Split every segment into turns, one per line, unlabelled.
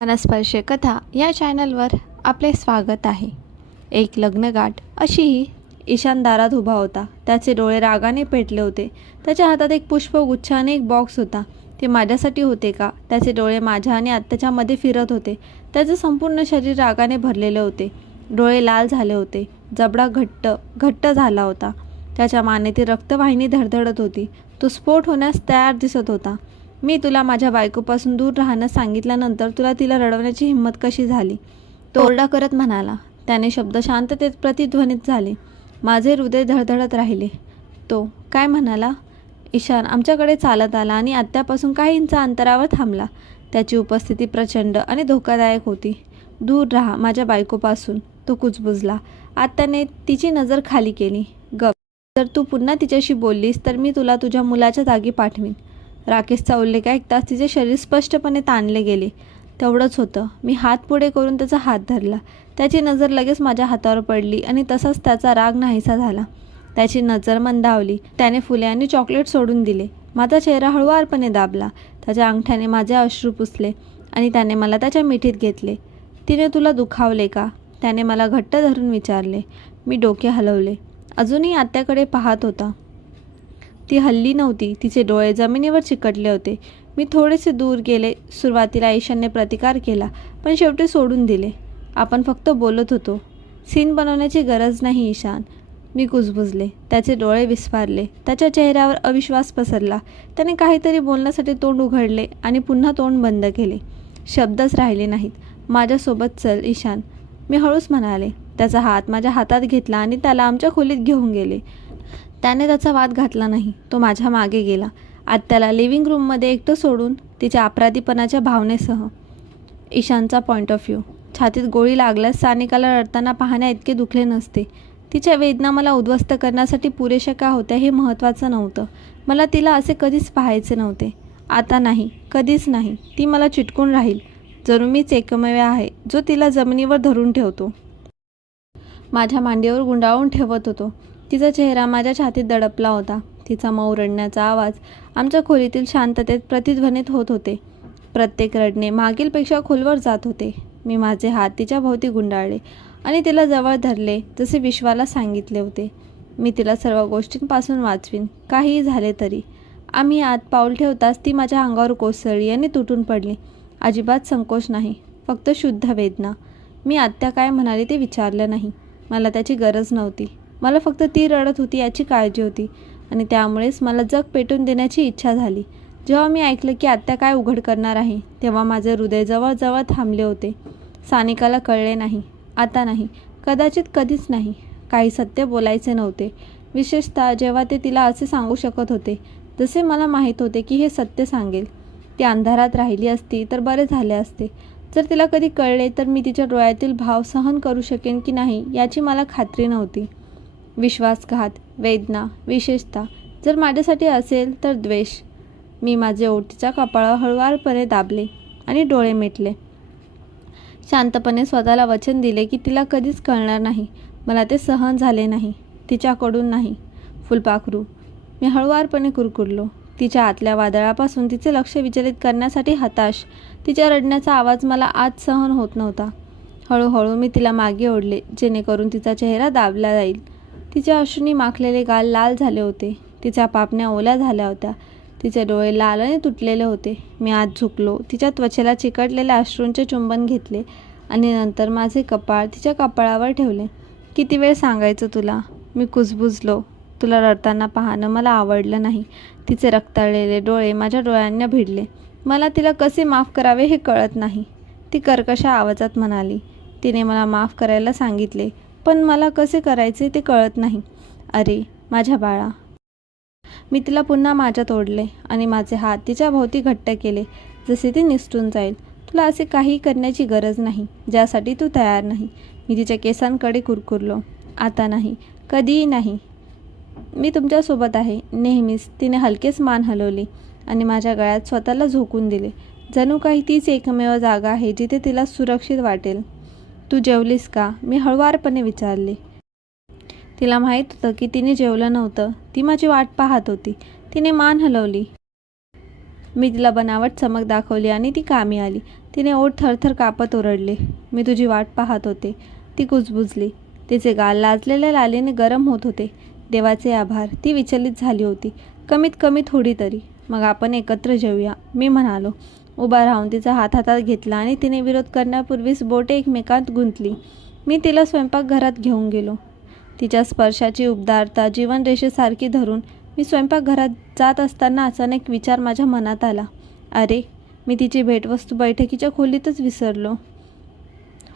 मनस्पर्श कथा या चॅनलवर आपले स्वागत आहे. एक लग्नगाठ अशीही ईशान दारात उभा होता. त्याचे डोळे रागाने पेटले होते. त्याच्या हातात एक पुष्पगुच्छ आणि एक बॉक्स होता. ते माझ्यासाठी होते का? त्याचे डोळे माझ्या आणि आत्ताच्यामध्ये फिरत होते. त्याचे संपूर्ण शरीर रागाने भरलेले होते. डोळे लाल झाले होते. जबडा घट्ट घट्ट झाला होता. त्याच्या मानेतील रक्तवाहिनी धडधडत होती. तो स्फोट होण्यास तयार दिसत होता. मी तुला माझ्या बायकोपासून दूर राहणं सांगितल्यानंतर तुला तिला रडवण्याची हिंमत कशी झाली? तो ओरडा करत म्हणाला त्याने शब्द शांततेत प्रतिध्वनित झाले. माझे हृदय धडधडत राहिले. तो काय म्हणाला? ईशान आमच्याकडे चालत आला आणि आत्यापासून काही इंच अंतरावर थांबला. त्याची उपस्थिती प्रचंड आणि धोकादायक होती. दूर राहा माझ्या बायकोपासून तो कुजबुजला. आत्याने तिची नजर खाली केली. गप. जर तू पुन्हा तिच्याशी बोललीस तर मी तुला तुझ्या मुलाच्या जागी पाठवीन. राकेशचा उल्लेख ऐकताच तिचे शरीर स्पष्टपणे ताणले गेले. तेवढंच होतं. मी हात पुढे करून त्याचा हात धरला. त्याची नजर लगेच माझ्या हातावर पडली आणि तसाच त्याचा राग नाहीसा झाला. त्याची नजर मंदावली. त्याने फुले आणि चॉकलेट सोडून दिले. माझा चेहरा हळुवारपणे दाबला. त्याच्या अंगठ्याने माझे अश्रू पुसले आणि त्याने मला त्याच्या मिठीत घेतले. तिने तुला दुखावले का? त्याने मला घट्ट धरून विचारले. मी डोके हलवले. अजूनही आत्याकडे पाहत होता. ती हल्ली नव्हती. तिचे डोळे जमिनीवर चिकटले होते. मी थोडेसे दूर गेले. सुरुवातीला ईशानने प्रतिकार केला पण शेवटी सोडून दिले. आपण फक्त बोलत होतो. सीन बनवण्याची गरज नाही ईशान. मी कुजबुजले. त्याचे डोळे विस्फारले. त्याच्या चेहऱ्यावर अविश्वास पसरला. त्याने काहीतरी बोलण्यासाठी तोंड उघडले आणि पुन्हा तोंड बंद केले. शब्दच राहिले नाहीत. माझ्यासोबत चल ईशान. मी हळूच म्हणाले. त्याचा हात माझ्या हातात घेतला आणि त्याला आमच्या खोलीत घेऊन गेले. त्याने त्याचा वाद घातला नाही. तो माझ्या मागे गेला. आत्याला लिव्हिंग रूममध्ये एकटं सोडून तिच्या अपराधीपणाच्या भावनेसह. ईशानचा पॉईंट ऑफ व्ह्यू छातीत गोळी लागल्यास सानिकाला रडताना पाहण्या इतके दुखले नसते. तिच्या वेदना मला उद्ध्वस्त करण्यासाठी पुरेशा का होत्या हे महत्त्वाचं नव्हतं. मला तिला असे कधीच पाहायचे नव्हते. आता नाही कधीच नाही. ती मला चिटकून राहील. जणू मीच एकमेव आहे जो तिला जमिनीवर धरून ठेवतो. माझ्या मांडीवर गुंडाळून ठेवत होतो. तिचा चेहरा माझ्या छातीत दडपला होता. तिचा मऊ रडण्याचा आवाज आमच्या खोलीतील शांततेत प्रतिध्वनित होत होते. प्रत्येक रडणे मागीलपेक्षा खोलवर जात होते. मी माझे हात तिच्या भोवती गुंडाळले आणि तिला जवळ धरले जसे विश्वाला सांगितले होते. मी तिला सर्व गोष्टींपासून वाचवीन. काहीही झाले तरी. आम्ही आत पाऊल ठेवताच ती माझ्या अंगावर कोसळली आणि तुटून पडली. अजिबात संकोच नाही. फक्त शुद्ध वेदना. मी आत्या काय म्हणाली ते विचारलं नाही. मला त्याची गरज नव्हती. मला फक्त ती रडत होती याची काळजी होती आणि त्यामुळेच मला जग पेटून देण्याची इच्छा झाली. जेव्हा मी ऐकलं की आत्या काय उघड करणार आहे तेव्हा माझे हृदय जवळजवळ थांबले होते. सानिकाला कळले नाही. आता नाही. कदाचित कधीच नाही. काही सत्य बोलायचे नव्हते. विशेषतः जेव्हा ते तिला असे सांगू शकत होते जसे मला माहीत होते की हे सत्य सांगेल. ती अंधारात राहिली असती तर बरे झाले असते. जर तिला कधी कळले तर मी तिच्या डोळ्यातील भाव सहन करू शकेन की नाही याची मला खात्री नव्हती. विश्वासघात वेदना विशेषतः जर माझ्यासाठी असेल तर द्वेष. मी माझे ओटीच्या कपाळावर हळुवारपणे दाबले आणि डोळे मिटले. शांतपणे स्वतःला वचन दिले की तिला कधीच कळणार नाही. मला ते सहन झाले नाही. तिच्याकडून नाही. फुलपाखरू. मी हळूवारपणे कुरकुरलो. तिच्या आतल्या वादळापासून तिचे लक्ष विचलित करण्यासाठी हताश. तिच्या रडण्याचा आवाज मला आज सहन होत नव्हता. हळूहळू मी तिला मागे ओढले जेणेकरून तिचा चेहरा दाबला जाईल. तिच्या अश्रूंनी माखलेले गाल लाल झाले होते. तिच्या पापण्या ओल्या झाल्या होत्या. तिचे डोळे लालाने तुटलेले होते. मी आत झुकलो. तिच्या त्वचेला चिकटलेल्या अश्रूंचे चुंबन घेतले आणि नंतर माझे कपाळ तिच्या कपाळावर ठेवले. किती वेळ सांगायचं तुला? मी कुजबुजलो. तुला रडताना पाहणं मला आवडलं नाही. तिचे रक्ताळलेले डोळे माझ्या डोळ्यांना भिडले. मला तिला कसे माफ करावे हे कळत नाही. ती कर्कशा आवाजात म्हणाली. तिने मला माफ करायला सांगितले. पण मला कसे करायचे ते कळत नाही. अरे माझ्या बाळा. मी तिला पुन्हा माझ्यात ओढले आणि माझे हात तिच्या भोवती घट्ट केले. जसे ती निसटून जाईल. तुला असे काही करण्याची गरज नाही ज्यासाठी तू तयार नाही. मी तिच्या केसांकडे कुरकुरलो. आता नाही कधीही नाही. मी तुमच्यासोबत आहे. नेहमीच तिने हलकेच मान हलवली आणि माझ्या गळ्यात स्वतःला झोकून दिले. जणू काही तीच एकमेव जागा आहे जिथे तिला सुरक्षित वाटेल. तू जेवलीस का? मी हळुवारपणे विचारले. तिला माहीत होतं की तिने जेवलं नव्हतं. ती माझी वाट पाहत होती. तिने मान हलवली. मी तिला बनावट चमक दाखवली आणि ती कामी आली. तिने ओठ थरथर कापत ओरडले. मी तुझी वाट पाहत होते. ती कुजबुजली. तिचे गाल लाजलेल्या लालीने गरम होत होते. देवाचे आभार. ती विचलित झाली होती. कमीत कमी थोडी तरी. मग आपण एकत्र जेऊया मी म्हणालो. उभा राहून तिचा हात हातात घेतला आणि तिने विरोध करण्यापूर्वीच बोटे एकमेकांत गुंतली. मी तिला स्वयंपाकघरात घेऊन गेलो. तिच्या स्पर्शाची उबदारता जीवनरेषेसारखी धरून मी स्वयंपाकघरात जात असताना अचानक विचार माझ्या मनात आला. अरे मी तिची भेटवस्तू बैठकीच्या खोलीतच विसरलो.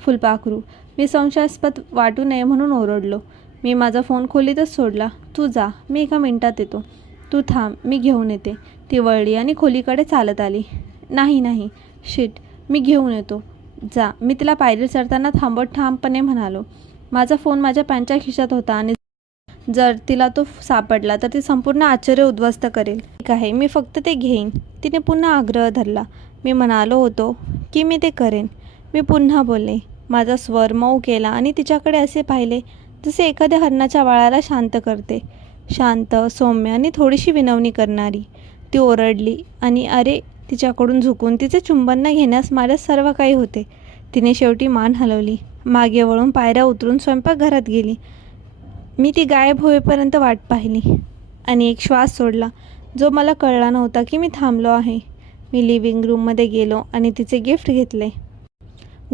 फुलपाखरू मी संशयास्पद वाटू नये म्हणून ओरडलो. मी माझा फोन खोलीतच सोडला. तू जा मी एका मिनिटात येतो. तू थांब मी घेऊन येते. ती वळली आणि खोलीकडे चालत आली. नाही नाही. शिट मी घेऊन येतो. जा. मी तिला पायरी चढताना थांबत ठामपणे म्हणालो. माझा फोन माझ्या पॅन्टच्या खिशात होता आणि जर तिला तो सापडला तर ती संपूर्ण आश्चर्य उद्ध्वस्त करेल. ठीक आहे मी फक्त ते घेईन. तिने पुन्हा आग्रह धरला. मी म्हणालो होतो की मी ते करेन. मी पुन्हा बोलले माझा स्वर मऊ केला आणि तिच्याकडे असे पाहिले जसे एखाद्या हरणाच्या बाळाला शांत करते. शांत सौम्य आणि थोडीशी विनवणी करणारी. ती ओरडली आणि अरे तिच्याकडून झुकून तिचे चुंबन घेण्यास माझ्या सर्व काही होते. तिने शेवटी मान हलवली. मागे वळून पायऱ्या उतरून स्वयंपाकघरात गेली. मी ती गायब होईपर्यंत वाट पाहिली. आणि एक श्वास सोडला जो मला कळला नव्हता की मी थांबलो आहे. मी लिव्हिंग रूममध्ये गेलो आणि तिचे गिफ्ट घेतले.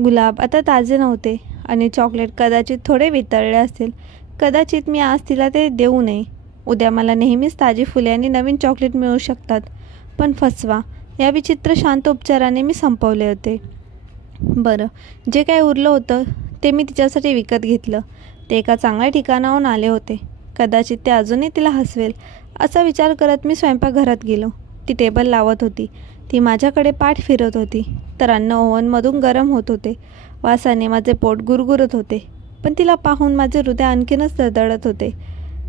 गुलाब आता ताजे नव्हते आणि चॉकलेट कदाचित थोडे वितळले असतील. कदाचित मी आज तिला ते देऊ नये. उद्या मला नेहमीच ताजी फुले आणि नवीन चॉकलेट मिळू शकतात. पण फसवा या विचित्र शांत उपचाराने मी संपवले होते. बरं जे काय उरलं होतं ते मी तिच्यासाठी विकत घेतलं. ते एका चांगल्या ठिकाणाहून आले होते. कदाचित ते अजूनही तिला हसवेल असा विचार करत मी स्वयंपाकघरात गेलो. ती टेबल लावत होती. ती माझ्याकडे पाठ फिरत होती. तर अन्न ओव्हनमधून गरम होत होते. वासाने माझे पोट गुरगुरत होते. पण तिला पाहून माझे हृदय आणखीनच धडधडत होते.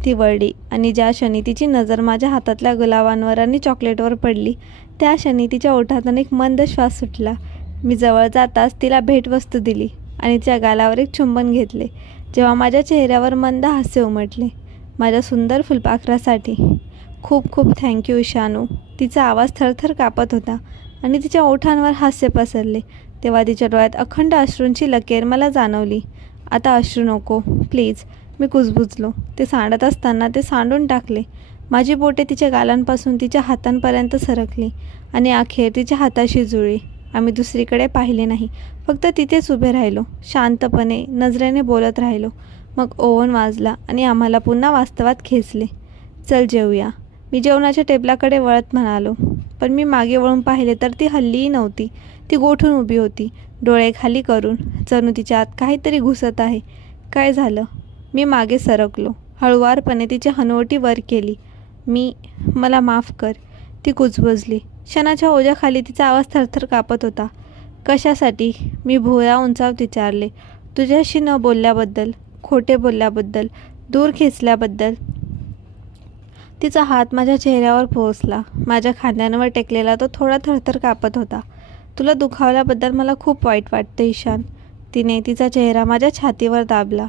ती वळली आणि ज्या क्षणी तिची नजर माझ्या हातातल्या गुलाबांवर आणि चॉकलेटवर पडली त्या क्षणी तिच्या ओठातून एक मंद श्वास सुटला. मी जवळ जाताच तिला भेटवस्तू दिली आणि तिच्या गालावर एक चुंबन घेतले जेव्हा माझ्या चेहऱ्यावर मंद हास्य उमटले माझ्या सुंदर फुलपाखरासाठी. खूप खूप थँक्यू ईशानू. तिचा आवाज थरथर कापत होता आणि तिच्या ओठांवर हास्य पसरले तेव्हा तिच्या डोळ्यात अखंड अश्रूंची लकेर मला जाणवली. आता अश्रू नको प्लीज मी कुजबुजलो. ते सांडत असताना ते सांडून टाकले. माझी बोटे तिच्या गालांपासून तिच्या हातांपर्यंत सरकली आणि अखेर तिच्या हाताशी जुळली. आम्ही दुसरीकडे पाहिले नाही. फक्त तिथेच उभे राहिलो. शांतपणे नजरेने बोलत राहिलो. मग ओव्हन वाजला आणि आम्हाला पुन्हा वास्तवात खेचले. चल जेवूया मी जेवणाच्या टेबलाकडे वळत म्हणालो. पण मी मागे वळून पाहिले तर ती हल्लीही नव्हती. ती गोठून उभी होती. डोळे खाली करून. जणू तिच्या आत काहीतरी घुसत आहे. काय झालं? मी मागे सरकलो. हळुवारपणे तिची हनवटी वर केली. मी मला माफ कर. ती कुजबजली. क्षणाच्या ओझ्याखाली तिचा आवाज थरथर कापत होता. कशासाठी? मी भुवया उंचावत विचारले. तुझ्याशी न बोलल्याबद्दल खोटे बोलल्याबद्दल दूर खेचल्याबद्दल. तिचा हात माझ्या चेहऱ्यावर पोहोचला. माझ्या खांद्यांवर टेकलेला तो थोडा थरथर कापत होता. तुला दुखावल्याबद्दल मला खूप वाईट वाटतं ईशान. तिने तिचा चेहरा माझ्या छातीवर दाबला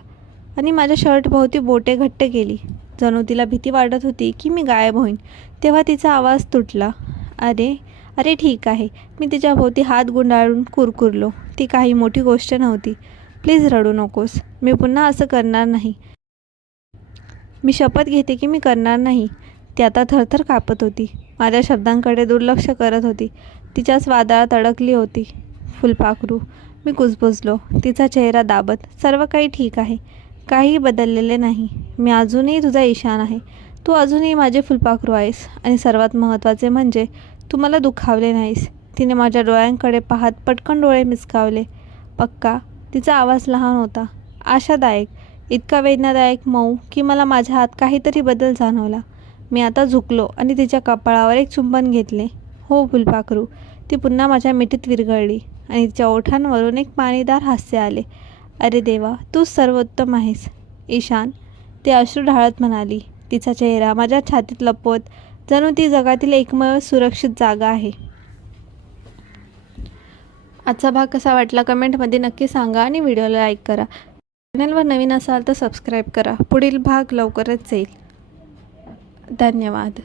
आणि माझ्या शर्टभोवती बोटे घट्ट केली. जणू तिला भीती वाटत होती की मी गायब होईन. तेव्हा तिचा आवाज तुटला. अरे अरे ठीक आहे. मी तिच्या भोवती हात गुंडाळून कुरकुरलो. ती काही मोठी गोष्ट नव्हती. प्लीज रडू नकोस. मी पुन्हा असं करणार नाही. मी शपथ घेते की मी करणार नाही. ती आता थरथर कापत होती. माझ्या शब्दांकडे दुर्लक्ष करत होती. तिच्याच वादळात अडकली होती. फुलपाखरू मी कुजबुजलो. तिचा चेहरा दाबत. सर्व काही ठीक आहे. काहीही बदललेले नाही. मी अजूनही तुझा ईशान आहे. तू अजूनही माझे फुलपाखरू आहेस आणि सर्वात महत्त्वाचे म्हणजे तू मला दुखावले नाहीस. तिने माझ्या डोळ्यांकडे पाहत पटकन डोळे मिसकावले. पक्का तिचा आवाज लहान होता. आशादायक इतका वेदनादायक मऊ की मला माझ्या हात काहीतरी बदल जाणवला. मी आता झुकलो आणि तिच्या कपाळावर एक चुंबन घेतले. हो फुलपाखरू ती पुन्हा माझ्या मिठीत विरघळली आणि तिच्या ओठांवरून एक पाणीदार हास्य आले. अरे देवा तू सर्वोत्तम आहेस. ईशान ते अश्रू ढाळत म्हणाली तिचा चेहरा माझ्या छातीत लपवत जणू ती जगातील एकमेव सुरक्षित जागा आहे. आजचा भाग कसा वाटला कमेंटमध्ये नक्की सांगा आणि व्हिडिओला लाईक करा. चॅनलवर नवीन असाल तर सबस्क्राईब करा. पुढील भाग लवकरच येईल. धन्यवाद.